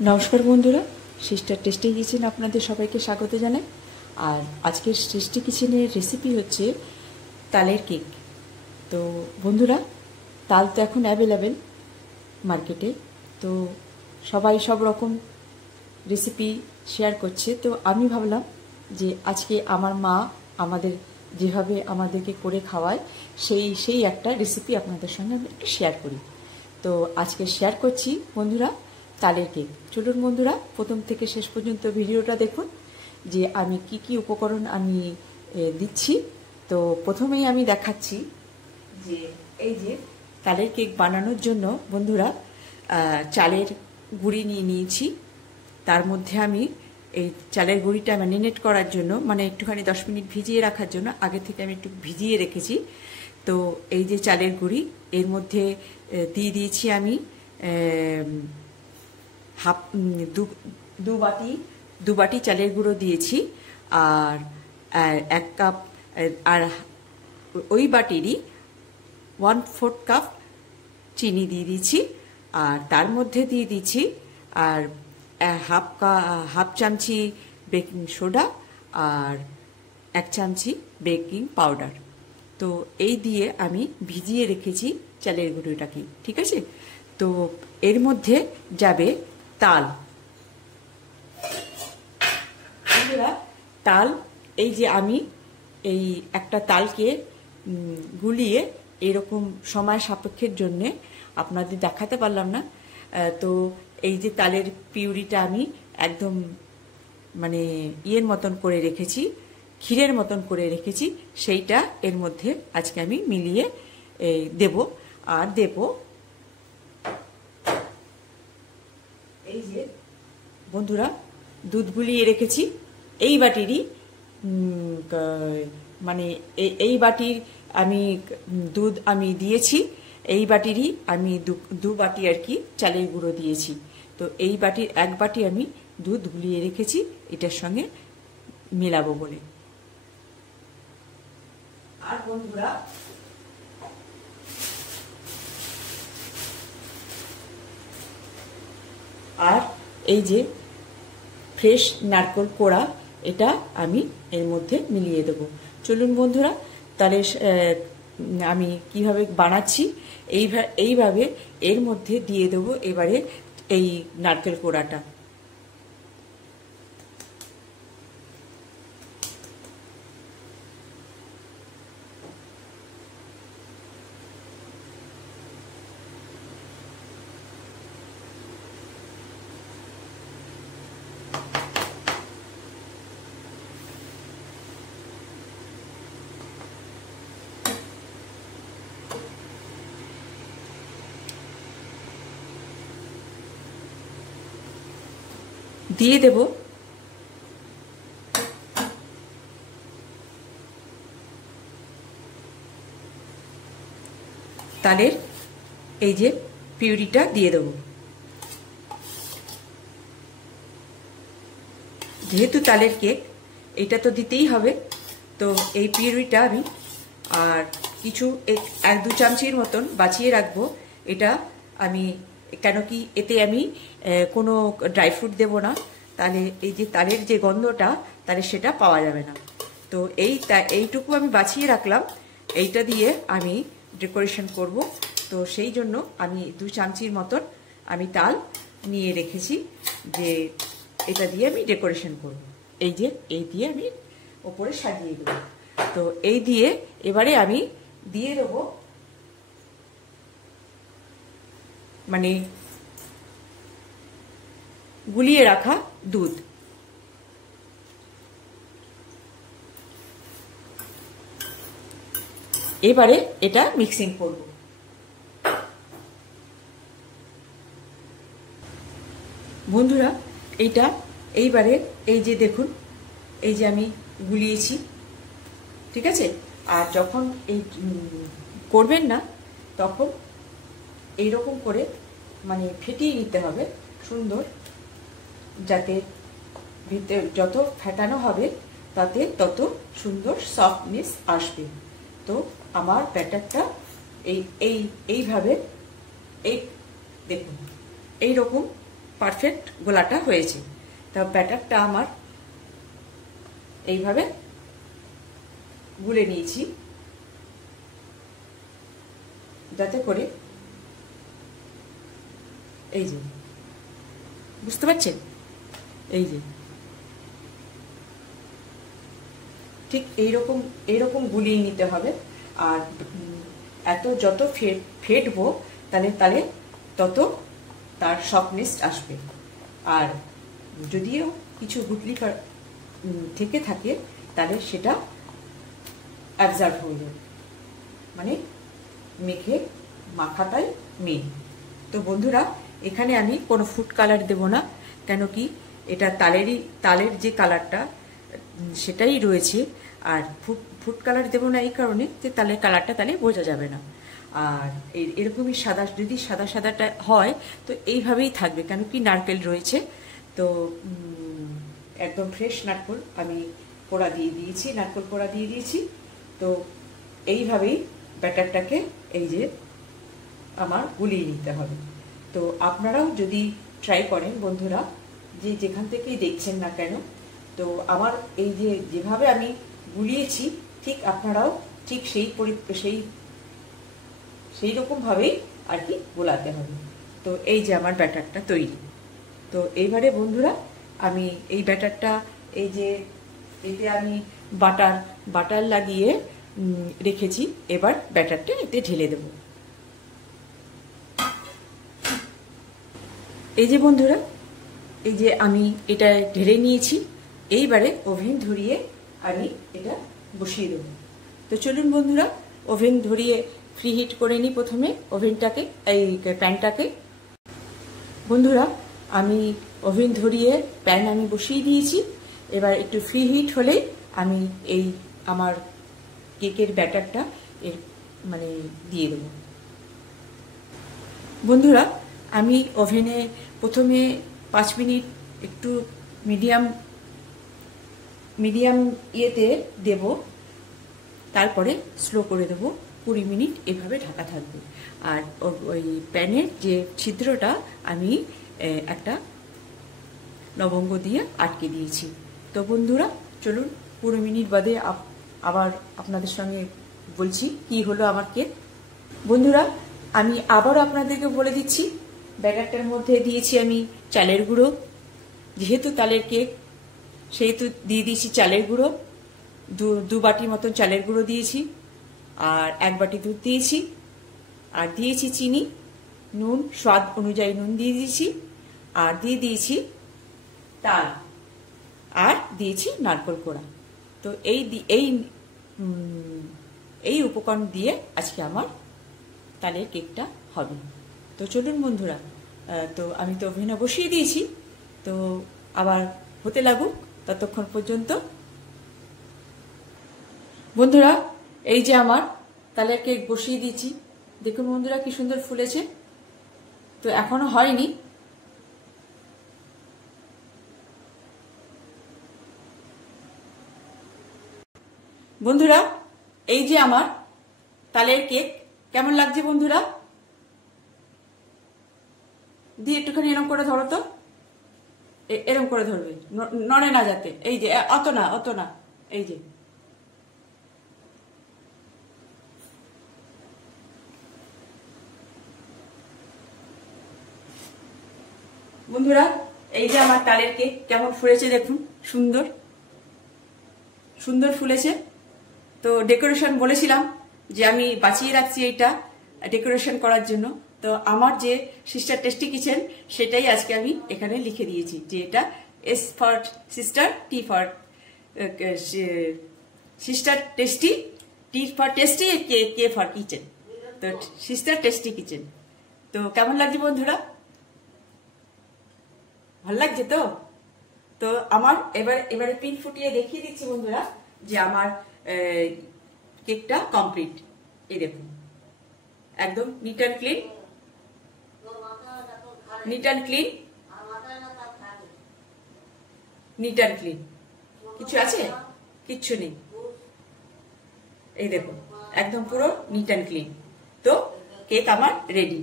নমস্কার বন্ধুরা, sister tasty kitchen আপনাদের সবাইকে স্বাগত জানাই। আর আজকের টেস্টি কিচেনের রেসিপি হচ্ছে তালের কেক। তো বন্ধুরা, তাল তো এখন অ্যাভেলেবেল মার্কেটে, তো সবাই সব রকম রেসিপি শেয়ার করছে। তো আমি ভাবলাম যে আজকে আমার মা আমাদের যেভাবে আমাদেরকে করে খাওয়ায় সেই একটা রেসিপি আপনাদের সঙ্গে আমি একটু শেয়ার করি। তো আজকে শেয়ার করছি বন্ধুরা তালের কেক। চলুন বন্ধুরা, প্রথম থেকে শেষ পর্যন্ত ভিডিওটা দেখুন যে আমি কি কি উপকরণ আমি দিচ্ছি। তো প্রথমেই আমি দেখাচ্ছি যে এই যে তালের কেক বানানোর জন্য বন্ধুরা চালের গুঁড়ি নিয়ে নিয়েছি। তার মধ্যে আমি এই চালের গুঁড়িটা ম্যারিনেট করার জন্য, মানে একটুখানি 10 মিনিট ভিজিয়ে রাখার জন্য আগে থেকে আমি একটু ভিজিয়ে রেখেছি। তো এই যে চালের গুঁড়ি, এর মধ্যে দিয়ে দিয়েছি আমি দু বাটি চালের গুঁড়ো দিয়েছি। আর 1 কাপ, আর ওই বাটিরই 1/4 কাপ চিনি দিয়ে দিচ্ছি। আর তার মধ্যে দিয়ে দিচ্ছি আর হাফ চামচি বেকিং সোডা আর 1 চামচি বেকিং পাউডার। তো এই দিয়ে আমি ভিজিয়ে রেখেছি চালের গুঁড়োটাকে, ঠিক আছে। তো এর মধ্যে যাবে তাল। তাল, এই যে আমি এই একটা তালকে গুলিয়ে এরকম সময় সাপেক্ষের জন্যে আপনাদের দেখাতে পারলাম না। তো এই যে তালের পিউরিটা আমি একদম মানে ইয়ের মতন করে রেখেছি, ক্ষীরের মতন করে রেখেছি, সেইটা এর মধ্যে আজকে আমি মিলিয়ে দেব। আর দেব এই যে বন্ধুরা দুধ গুলিয়ে রেখেছি এই বাটিরই, মানে এই বাটির আমি দুধ আমি দিয়েছি, এই বাটিরই আমি দু বাটি আর কি চালের গুঁড়ো দিয়েছি। তো এই বাটির 1 বাটি আমি দুধ গুলিয়ে রেখেছি এটার সঙ্গে মেলাবো বলে। আর বন্ধুরা আর এই যে ফ্রেশ নারকেল কোড়া, এটা আমি এর মধ্যে মিলিয়ে দেব। চলুন বন্ধুরা, তাহলে আমি কিভাবে বানাচ্ছি এইভাবে এর মধ্যে দিয়ে দেবো এবারে এই নারকেল কোড়াটা। দিয়ে দেব তালের এই যে পিউরিটা দিয়ে দেব। যেহেতু তালের কেক, এটা তো দিতেই হবে। তো এই পিউরিটা আমি আর কিছু 1-2 চামচির মতন বাঁচিয়ে রাখবো। এটা আমি কেন কি এতে আমি কোনো ড্রাই ফ্রুট দেবো না, তাহলে এই যে তালের যে গন্ধটা তাহলে সেটা পাওয়া যাবে না। তো এইটুকু আমি বাঁচিয়ে রাখলাম, এইটা দিয়ে আমি ডেকোরেশন করব। তো সেই জন্য আমি 2 চামচির মতন আমি তাল নিয়ে রেখেছি, যে এটা দিয়ে আমি ডেকোরেশন করব। এই যে এই দিয়ে আমি ওপরে সাজিয়ে দেবো। তো এই দিয়ে এবারে আমি দিয়ে দেবো মানে গুলিয়ে রাখা দুধ। এবারে এটা মিক্সিং করব। বন্ধুরা এইবারে এই যে দেখুন, এই যে আমি গুলিয়েছি, ঠিক আছে। আর যখন এই করবেন না তখন এইরকম করে মানে ফেটিয়ে নিতে হবে সুন্দর, যাতে ভিতরে যত ফেটানো হবে তাতে তত সুন্দর সফটনেস আসবে। তো আমার ব্যাটারটা এইভাবে এই দেখুন এইরকম পারফেক্ট গোলাটা হয়েছে। তা ব্যাটারটা আমার এইভাবে গুলে নিয়েছি, যাতে করে এই যে বুঝতে পারছেন, এই যে ঠিক এইরকম গুলিয়ে নিতে হবে। আর এত যত ফেটবো তাহলে তত তার সফটনেস আসবে। আর যদিও কিছু গুটলি থেকে থাকে তাহলে সেটা অ্যাবজর্ব হয়ে যাবে, মানে মেখে মাখাটাই মেন। তো বন্ধুরা, এখানে আমি কোনো ফুড কালার দেব না, কেন কি এটা তালের যে কালারটা সেটাই রয়েছে। আর ফুড কালার দেবো না এই কারণে যে তালের কালারটা তাহলে বোঝা যাবে না। আর এরকমই সাদা, যদি সাদাটা হয় তো এইভাবেই থাকবে, কেন কি নারকেল রয়েছে। তো একদম ফ্রেশ নারকেল আমি কোড়া দিয়ে দিয়েছি, নারকেল কোড়া দিয়ে দিয়েছি। তো এইভাবেই ব্যাটারটাকে এই যে আমার গুলিয়ে নিতে হবে। তো আপনারাও যদি ট্রাই করেন বন্ধুরা, যেখান থেকেই দেখছেন না কেন, তো আমার এই যেভাবে আমি গুলিয়েছি ঠিক আপনারাও ঠিক সেই রকমভাবেই আর কি গোলাতে হবে। তো এই যে আমার ব্যাটারটা তৈরি। তো এইবারে বন্ধুরা আমি এই ব্যাটারটা এই যে এতে আমি বাটার লাগিয়ে রেখেছি, এবার ব্যাটারটা এতে ঢেলে দেব। এই যে বন্ধুরা, এই যে আমি এটা ঢেলে নিয়েছি, এইবারে ওভেন ধরিয়ে আমি এটা বসিয়ে দেব। তো চলুন বন্ধুরা, ওভেন ধরিয়ে ফ্রি হিট করে নিই প্রথমে ওভেনটাকে, এই প্যানটাকে। বন্ধুরা, আমি ওভেন ধরিয়ে প্যান আমি বসিয়ে দিয়েছি। এবার একটু ফ্রি হিট হলেই আমি এই আমার কেকের ব্যাটারটা মানে দিয়ে দেব। বন্ধুরা, আমি ওভেনে প্রথমে 5 মিনিট একটু মিডিয়াম ইয়েতে দেব, তারপরে স্লো করে দেব 20 মিনিট, এভাবে ঢাকা থাকবে। আর ওই প্যানের যে ছিদ্রটা আমি একটা লবঙ্গ দিয়ে আটকে দিয়েছি। তো বন্ধুরা চলুন 20 মিনিট বাদে আবার আপনাদের সঙ্গে বলছি কি হলো আমার কেক। বন্ধুরা, আমি আবারও আপনাদেরকে বলে দিচ্ছি, ব্যাটারটার মধ্যে দিয়েছি আমি চালের গুঁড়ো, যেহেতু তালের কেক সেহেতু দিয়ে দিয়েছি চালের গুঁড়ো, দু বাটি মতন চালের গুঁড়ো দিয়েছি, আর 1 বাটি দুধ দিয়েছি, আর দিয়েছি চিনি, নুন স্বাদ অনুযায়ী নুন দিয়ে দিয়েছি, আর দিয়ে দিয়েছি তাল, আর দিয়েছি নারকেল কোড়া। তো এই উপকরণ দিয়ে আজকে আমার তালের কেকটা হবে। তো চলুন বন্ধুরা, তো আমি তো ওভেনে বসিয়ে দিয়েছি, তো আবার হতে লাগুক ততক্ষণ পর্যন্ত। বন্ধুরা, এই যে আমার তালের কেক বসিয়ে দিয়েছি, দেখুন বন্ধুরা কি সুন্দর ফুলেছে। তো এখনো হয়নি, বন্ধুরা এই যে আমার তালের কেক, কেমন লাগছে বন্ধুরা? দিয়ে একটুখানি এরকম করে ধরো তো, এরকম করে ধরবে, নড়ে না যাতে। এই যে অত না, এই যে বন্ধুরা, এই যে আমার তালের কেক কেমন ফুলেছে দেখুন, সুন্দর সুন্দর ফুলেছে। তো ডেকোরেশন বলেছিলাম যে আমি বাঁচিয়ে রাখছি এইটা ডেকোরেশন করার জন্য। তো আমার যে সিস্টার টেস্টি কিচেন সেটাই আজকে আমি এখানে লিখে দিয়েছি, যে এটা S for sister, T for sister tasty, T for tasty, K for kitchen. তো সিস্টার টেস্টি কিচেন। তো কেমন লাগছে বন্ধুরা? ভালো লাগছে তো? তো আমার এবারে পিন ফুটিয়ে দেখিয়ে দিচ্ছি বন্ধুরা যে আমার কেকটা কমপ্লিট। এই দেখুন, একদম neat and clean, neat and clean, neat and clean. কিছু আছে? কিচ্ছু নেই। এই দেখুন, একদম পুরো নিট অ্যান্ড ক্লিন। তো কেক আমার রেডি।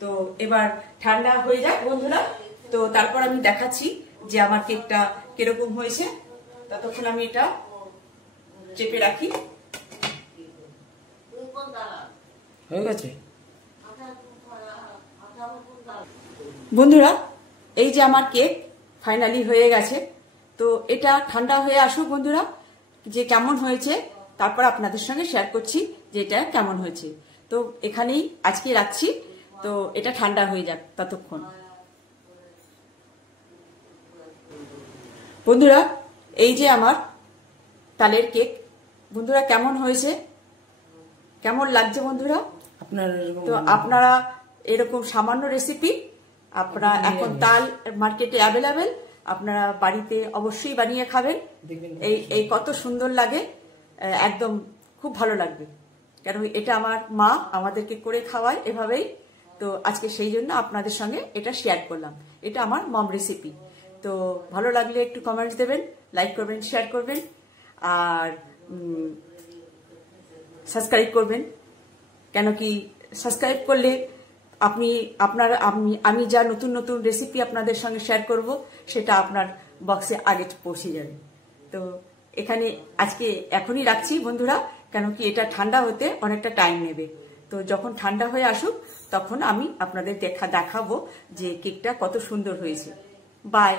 তো এবার ঠান্ডা হয়ে যাক বন্ধুরা, তো তারপর আমি দেখাচ্ছি যে আমার কেকটা কিরকম হয়েছে। ততক্ষণ আমি এটা চেপে রাখি। হয়ে গেছে বন্ধুরা, এই যে আমার কেক ফাইনালি হয়ে গেছে। তো এটা ঠান্ডা হয়ে আসুক বন্ধুরা, যে কেমন হয়েছে তারপর আপনাদের সঙ্গে শেয়ার করছি যে এটা কেমন হয়েছে। তো এখানেই আজকে রাখছি, তো এটা ঠান্ডা হয়ে যাক ততক্ষণ। বন্ধুরা, এই যে আমার তালের কেক বন্ধুরা কেমন হয়েছে, কেমন লাগছে বন্ধুরা? তো আপনারা এরকম সামান্য রেসিপি, আপনারা এখন তাল মার্কেটে অ্যাভেলেবেল, আপনারা বাড়িতে অবশ্যই বানিয়ে খাবেন। এই কত সুন্দর লাগে, একদম খুব ভালো লাগবে। কারণ এটা আমার মা আমাদেরকে করে খাওয়ায় এভাবেই। তো আজকে সেই জন্য আপনাদের সঙ্গে এটা শেয়ার করলাম। এটা আমার মম রেসিপি। তো ভালো লাগলে একটু কমেন্টস দেবেন, লাইক করবেন, শেয়ার করবেন, আর সাবস্ক্রাইব করবেন। কেন কি সাবস্ক্রাইব করলে আমি যা নতুন নতুন রেসিপি আপনাদের সঙ্গে শেয়ার করব সেটা আপনার বক্সে আগে পৌঁছে যাবে। তো এখানে আজকে এখনই রাখছি বন্ধুরা, কেন কি এটা ঠান্ডা হতে অনেকটা টাইম নেবে। তো যখন ঠান্ডা হয়ে আসুক তখন আমি আপনাদের দেখাবো যে কেকটা কত সুন্দর হয়েছে। বাই।